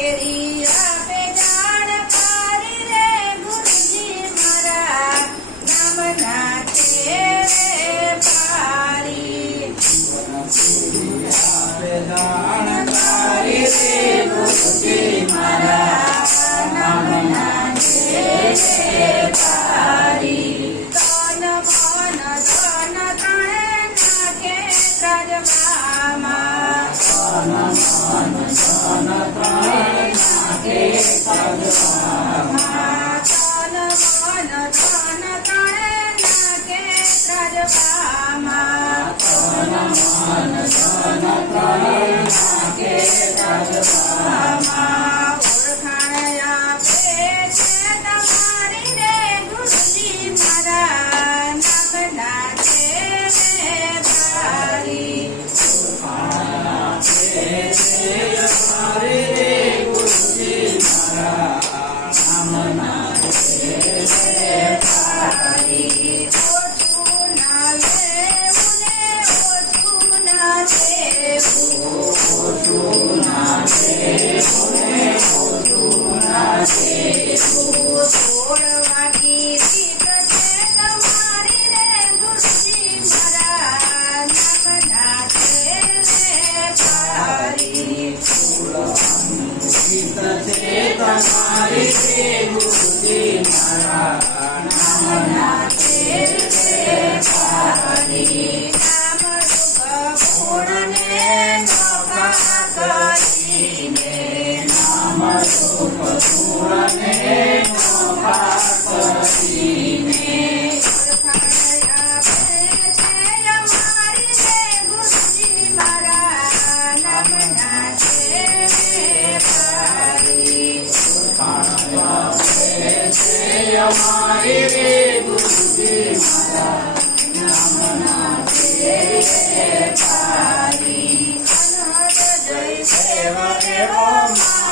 Eddie.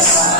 Yes. Uh,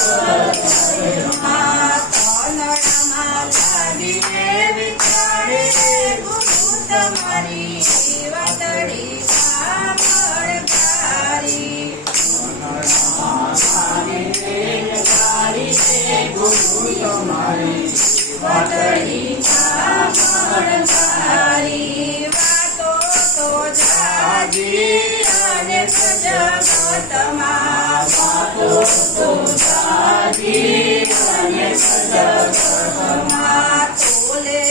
Yes,